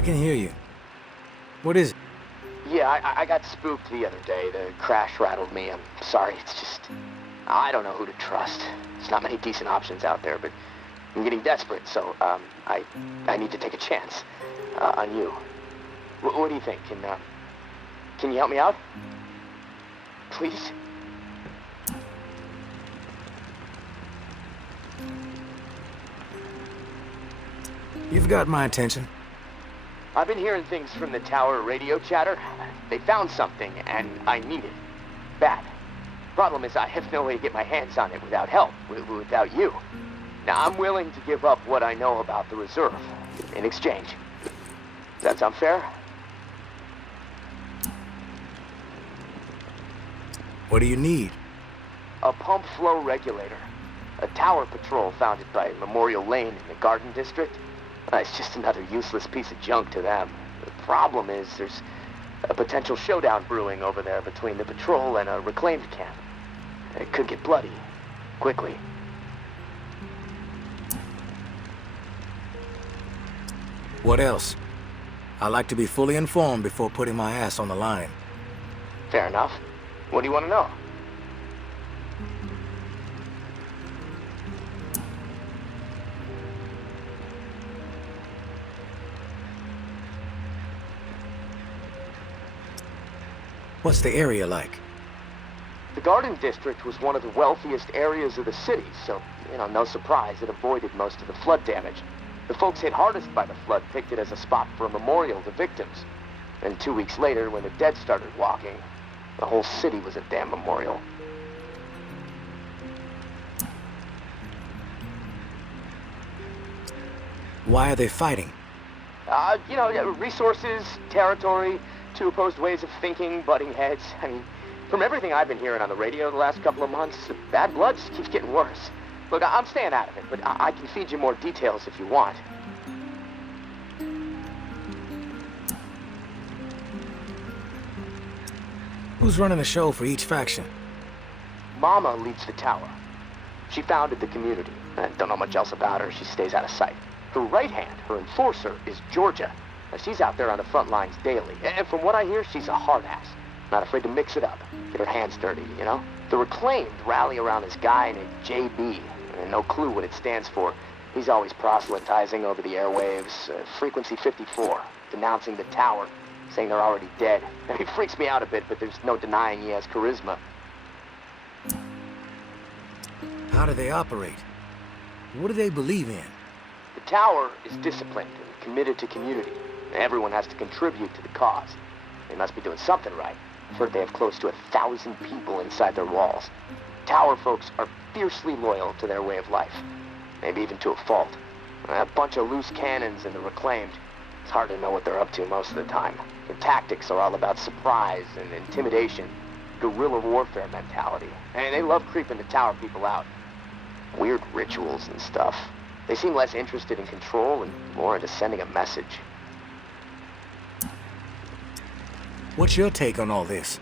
I can hear you. What is it? Yeah, I got spooked the other day. The crash rattled me. I'm sorry, it's just... I don't know who to trust. There's not many decent options out there, but I'm getting desperate, so, I need to take a chance, on you. What do you think? Can you help me out? Please? You've got my attention. I've been hearing things from the tower radio chatter. They found something, and I need it. Bad. Problem is, I have no way to get my hands on it without help, without you. Now, I'm willing to give up what I know about the reserve, in exchange. Does that sound fair? What do you need? A pump flow regulator. A tower patrol founded by Memorial Lane in the Garden District. It's just another useless piece of junk to them. The problem is there's a potential showdown brewing over there between the patrol and a reclaimed camp. It could get bloody. Quickly. What else? I like to be fully informed before putting my ass on the line. Fair enough. What do you want to know? What's the area like? The Garden District was one of the wealthiest areas of the city, so, no surprise, it avoided most of the flood damage. The folks hit hardest by the flood picked it as a spot for a memorial to victims. And 2 weeks later, when the dead started walking, the whole city was a damn memorial. Why are they fighting? Resources, territory, two opposed ways of thinking, butting heads. I mean, from everything I've been hearing on the radio the last couple of months, the bad blood just keeps getting worse. Look, I'm staying out of it, but I can feed you more details if you want. Who's running the show for each faction? Mama leads the tower. She founded the community. I don't know much else about her. She stays out of sight. Her right hand, her enforcer, is Georgia. Now, she's out there on the front lines daily. And from what I hear, she's a hard ass. Not afraid to mix it up. Get her hands dirty, The reclaimed rally around this guy named JB. And no clue what it stands for. He's always proselytizing over the airwaves. Frequency 54. Denouncing the tower. Saying they're already dead. He freaks me out a bit, but there's no denying he has charisma. How do they operate? What do they believe in? The tower is disciplined and committed to community. Everyone has to contribute to the cause. They must be doing something right. I've heard they have close to 1,000 people inside their walls. Tower folks are fiercely loyal to their way of life. Maybe even to a fault. A bunch of loose cannons in the reclaimed. It's hard to know what they're up to most of the time. Their tactics are all about surprise and intimidation. Guerrilla warfare mentality. And they love creeping the tower people out. Weird rituals and stuff. They seem less interested in control and more into sending a message. What's your take on all this?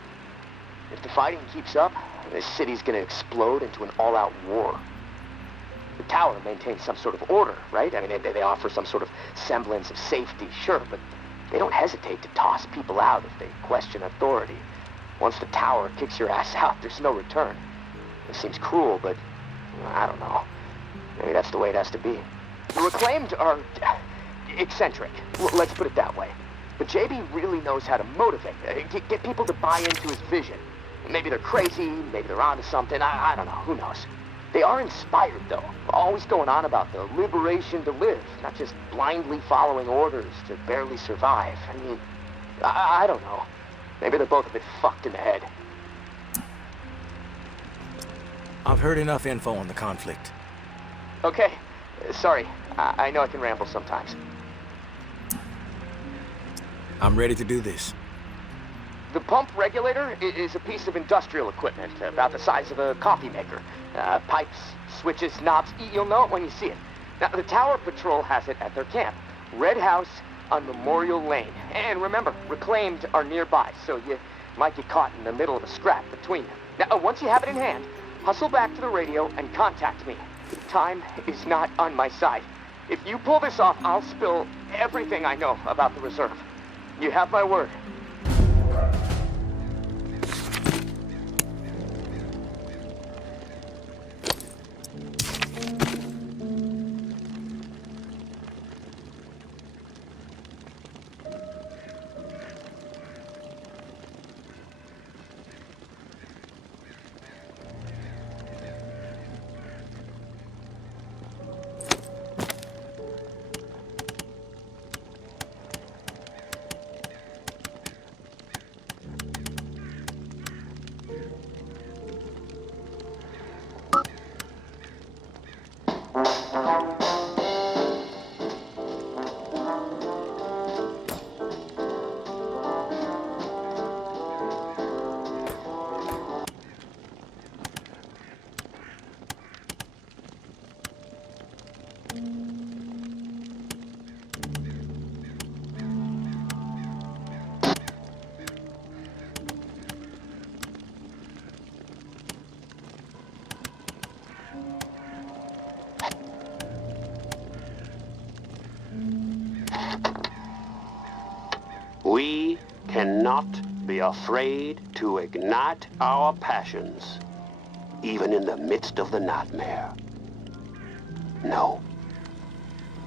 If the fighting keeps up, this city's gonna explode into an all-out war. The tower maintains some sort of order, right? I mean, they offer some sort of semblance of safety, sure, but they don't hesitate to toss people out if they question authority. Once the tower kicks your ass out, there's no return. It seems cruel, but I don't know. Maybe that's the way it has to be. The reclaimed are eccentric, let's put it that way. But JB really knows how to motivate, get people to buy into his vision. Maybe they're crazy, maybe they're onto something, I don't know, who knows. They are inspired, though, always going on about the liberation to live, not just blindly following orders to barely survive. I mean, I don't know. Maybe they're both a bit fucked in the head. I've heard enough info on the conflict. Okay, sorry. I know I can ramble sometimes. I'm ready to do this. The pump regulator is a piece of industrial equipment, about the size of a coffee maker. Pipes, switches, knobs, you'll know it when you see it. Now, the Tower Patrol has it at their camp. Red House on Memorial Lane. And remember, reclaimed are nearby, so you might get caught in the middle of a scrap between them. Now, once you have it in hand, hustle back to the radio and contact me. Time is not on my side. If you pull this off, I'll spill everything I know about the reserve. You have my word. We cannot be afraid to ignite our passions, even in the midst of the nightmare. No.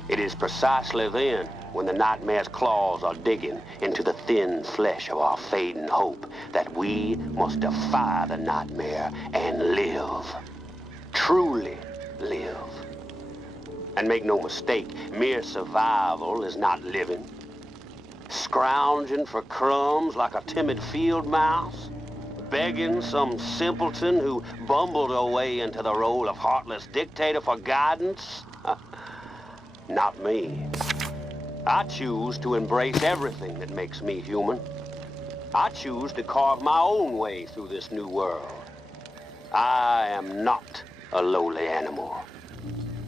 It is precisely then, when the nightmare's claws are digging into the thin flesh of our fading hope, that we must defy the nightmare and live. Truly live. And make no mistake, mere survival is not living. Scrounging for crumbs like a timid field mouse, begging some simpleton who bumbled her way into the role of heartless dictator for guidance? Not me. I choose to embrace everything that makes me human. I choose to carve my own way through this new world. I am not a lowly animal.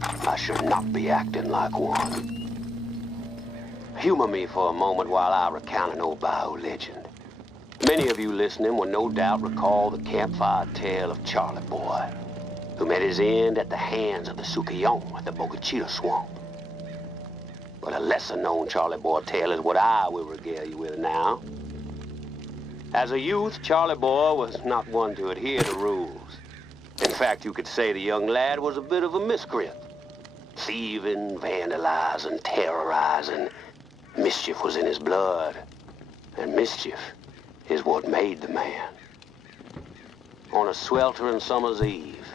I should not be acting like one. Humor me for a moment while I recount an old Bayou legend. Many of you listening will no doubt recall the campfire tale of Charlie Boy, who met his end at the hands of the Suquillon at the Bogachita Swamp. But a lesser-known Charlie Boy tale is what I will regale you with now. As a youth, Charlie Boy was not one to adhere to rules. In fact, you could say the young lad was a bit of a miscreant. Thieving, vandalizing, terrorizing. Mischief was in his blood, and mischief is what made the man. On a sweltering summer's eve,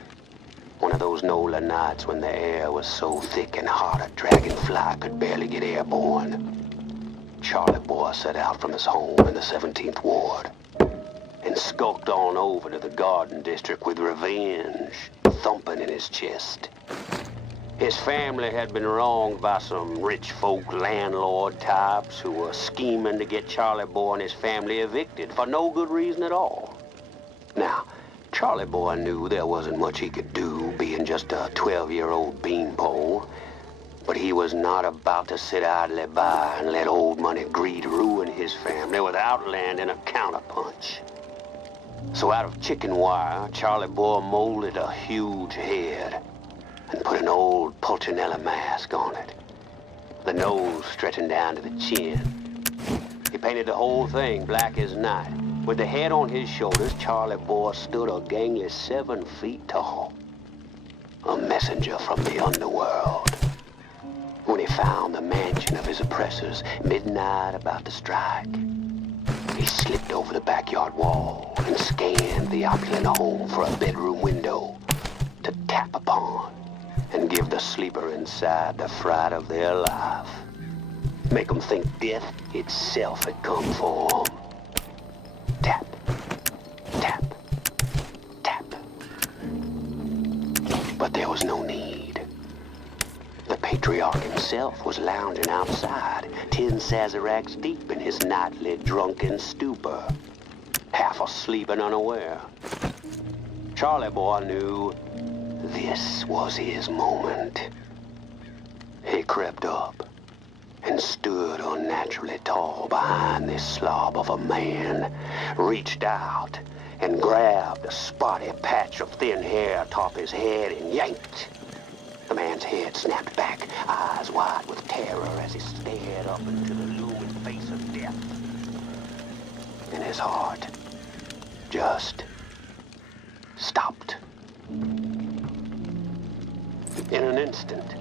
one of those NOLA nights when the air was so thick and hot a dragonfly could barely get airborne, Charlie Boy set out from his home in the 17th Ward and skulked on over to the Garden District with revenge thumping in his chest. His family had been wronged by some rich folk landlord types who were scheming to get Charlie Boy and his family evicted for no good reason at all. Now, Charlie Boy knew there wasn't much he could do, being just a 12-year-old beanpole, but he was not about to sit idly by and let old money greed ruin his family without landing a counterpunch. So out of chicken wire, Charlie Boy molded a huge head and put an old Pulcinella mask on it, the nose stretching down to the chin. He painted the whole thing black as night. With the head on his shoulders, Charlie Boy stood a gangly 7 feet tall, a messenger from the underworld. When he found the mansion of his oppressors, midnight about to strike, he slipped over the backyard wall and scanned the opulent home for a bedroom window to tap upon and give the sleeper inside the fright of their life. Make them think death itself had come for them. Tap, tap, tap. But there was no need. The patriarch himself was lounging outside, 10 sazeracs deep in his nightly drunken stupor, half asleep and unaware. Charlie Boy knew this was his moment. He crept up and stood unnaturally tall behind this slob of a man, reached out and grabbed a spotty patch of thin hair atop his head and yanked. The man's head snapped back, eyes wide with terror as he stared up into the looming face of death. And his heart just stopped. In an instant,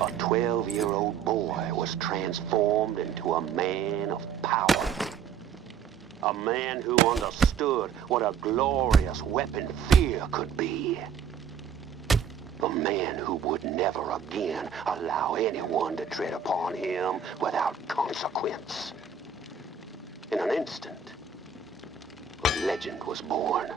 a 12-year-old boy was transformed into a man of power. A man who understood what a glorious weapon fear could be. A man who would never again allow anyone to tread upon him without consequence. In an instant, a legend was born.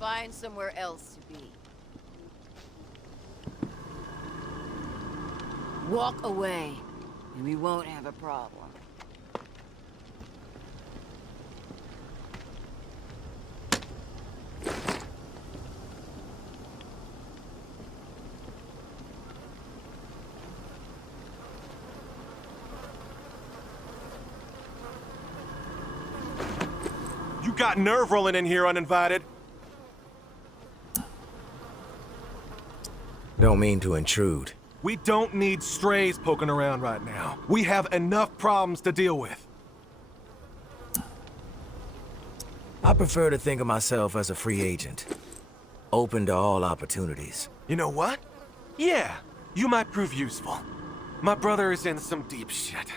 Find somewhere else to be. Walk away, and we won't have a problem. got nerve rolling in here uninvited. Don't mean to intrude. We don't need strays poking around right now. We have enough problems to deal with. I prefer to think of myself as a free agent. Open to all opportunities. You know what? Yeah, you might prove useful. My brother is in some deep shit.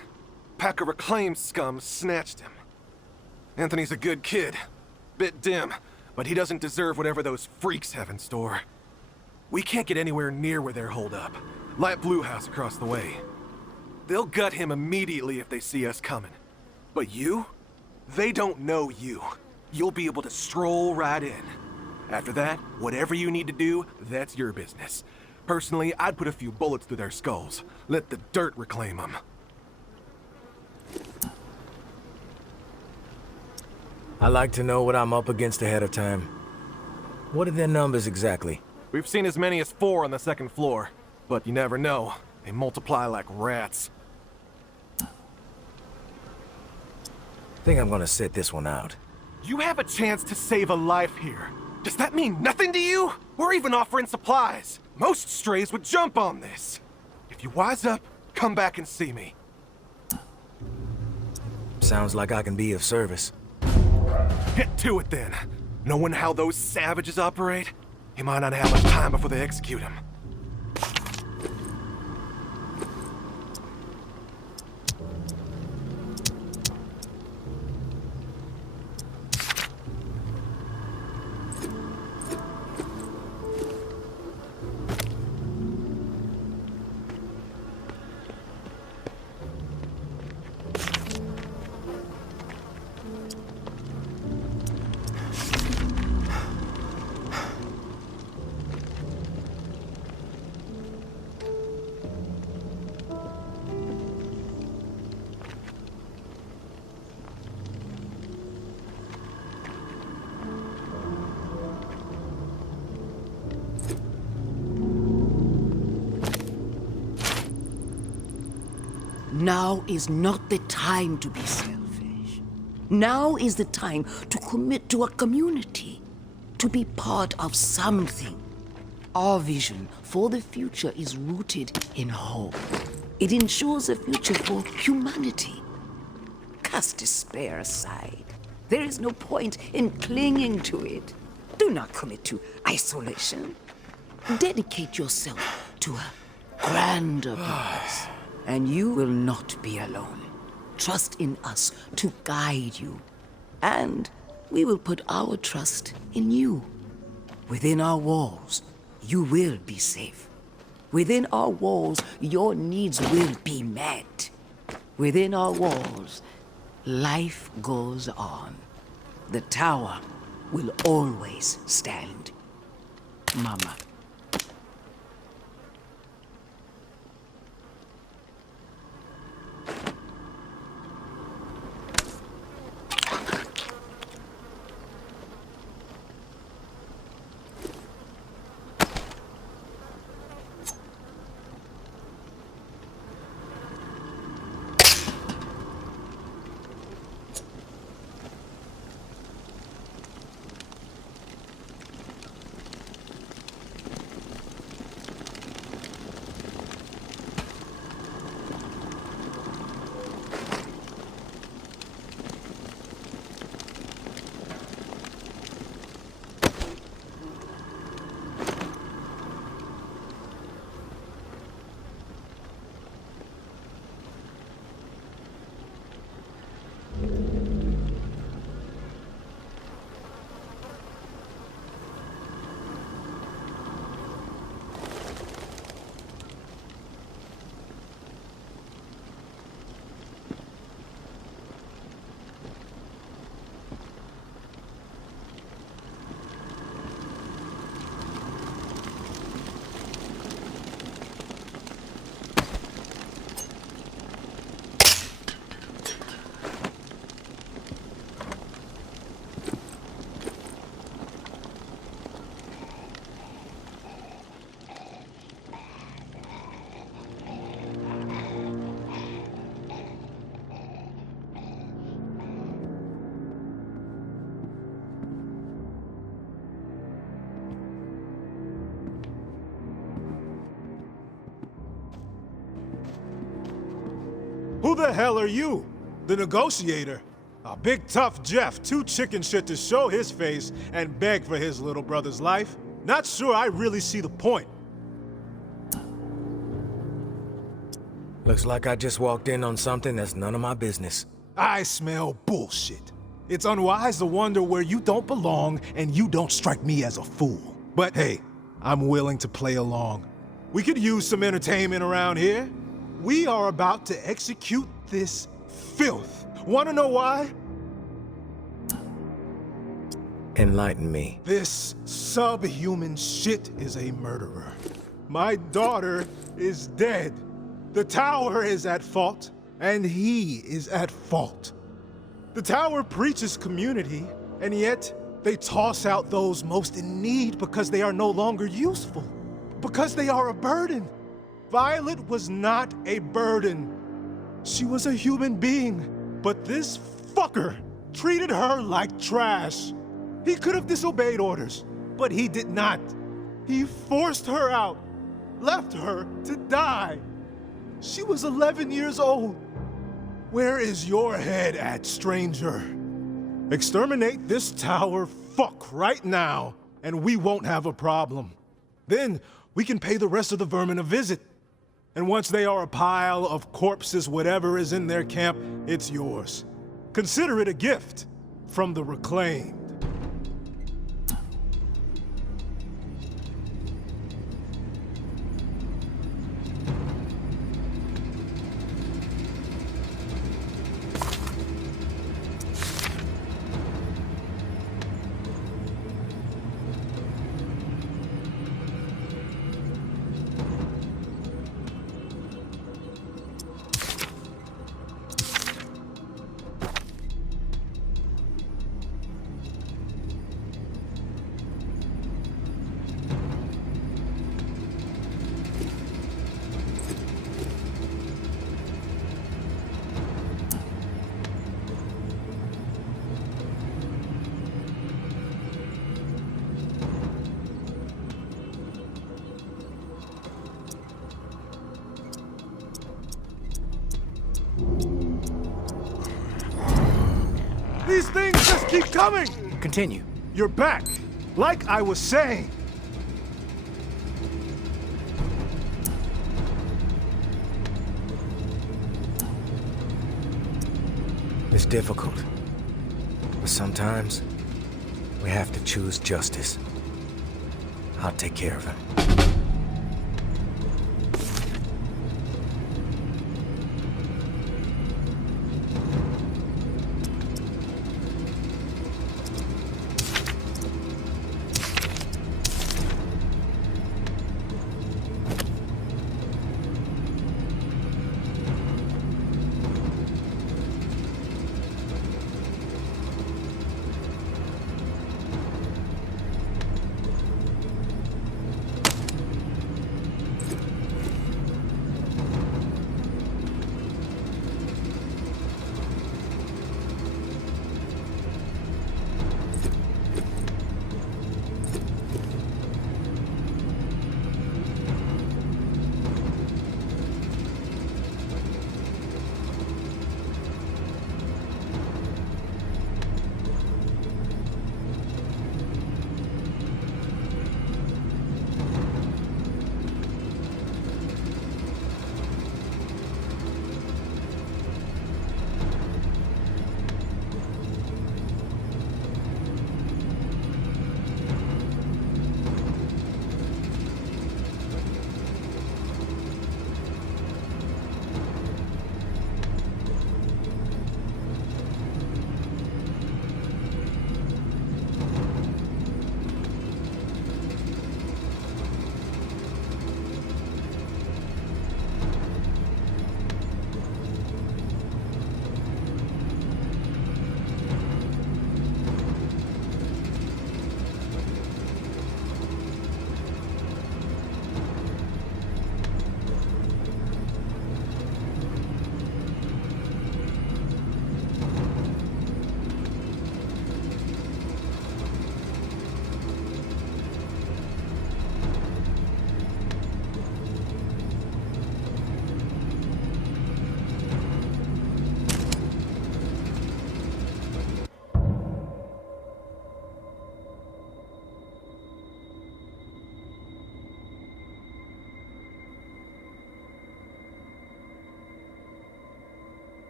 Pack of reclaimed scum snatched him. Anthony's a good kid. Bit dim, but he doesn't deserve whatever those freaks have in store. We can't get anywhere near where they're holed up. Light Blue House across the way. They'll gut him immediately if they see us coming. But you? They don't know you. You'll be able to stroll right in. After that, whatever you need to do, that's your business. Personally, I'd put a few bullets through their skulls. Let the dirt reclaim them. I like to know what I'm up against ahead of time. What are their numbers exactly? We've seen as many as 4 on the 2nd floor. But you never know. They multiply like rats. Think I'm gonna sit this one out. You have a chance to save a life here. Does that mean nothing to you? We're even offering supplies. Most strays would jump on this. If you wise up, come back and see me. Sounds like I can be of service. Get to it then. Knowing how those savages operate, you might not have much time before they execute him. Now is not the time to be selfish. Now is the time to commit to a community, to be part of something. Our vision for the future is rooted in hope. It ensures a future for humanity. Cast despair aside. There is no point in clinging to it. Do not commit to isolation. Dedicate yourself to a grander purpose. And you will not be alone. Trust in us to guide you. And we will put our trust in you. Within our walls, you will be safe. Within our walls, your needs will be met. Within our walls, life goes on. The tower will always stand. Mama. Who the hell are you? The negotiator? A big tough Jeff, too chicken shit to show his face and beg for his little brother's life? Not sure I really see the point. Looks like I just walked in on something that's none of my business. I smell bullshit. It's unwise to wonder where you don't belong, and you don't strike me as a fool. But hey, I'm willing to play along. We could use some entertainment around here. We are about to execute this filth. Wanna know why? Enlighten me. This subhuman shit is a murderer. My daughter is dead. The tower is at fault, and he is at fault. The tower preaches community, and yet they toss out those most in need because they are no longer useful, because they are a burden. Violet was not a burden. She was a human being, but this fucker treated her like trash. He could have disobeyed orders, but he did not. He forced her out, left her to die. She was 11 years old. Where is your head at, stranger? Exterminate this tower fuck right now, and we won't have a problem. Then we can pay the rest of the vermin a visit. And once they are a pile of corpses, whatever is in their camp, it's yours. Consider it a gift from the reclaimed. These things just keep coming! Continue. You're back, like I was saying. It's difficult. But sometimes, we have to choose justice. I'll take care of him.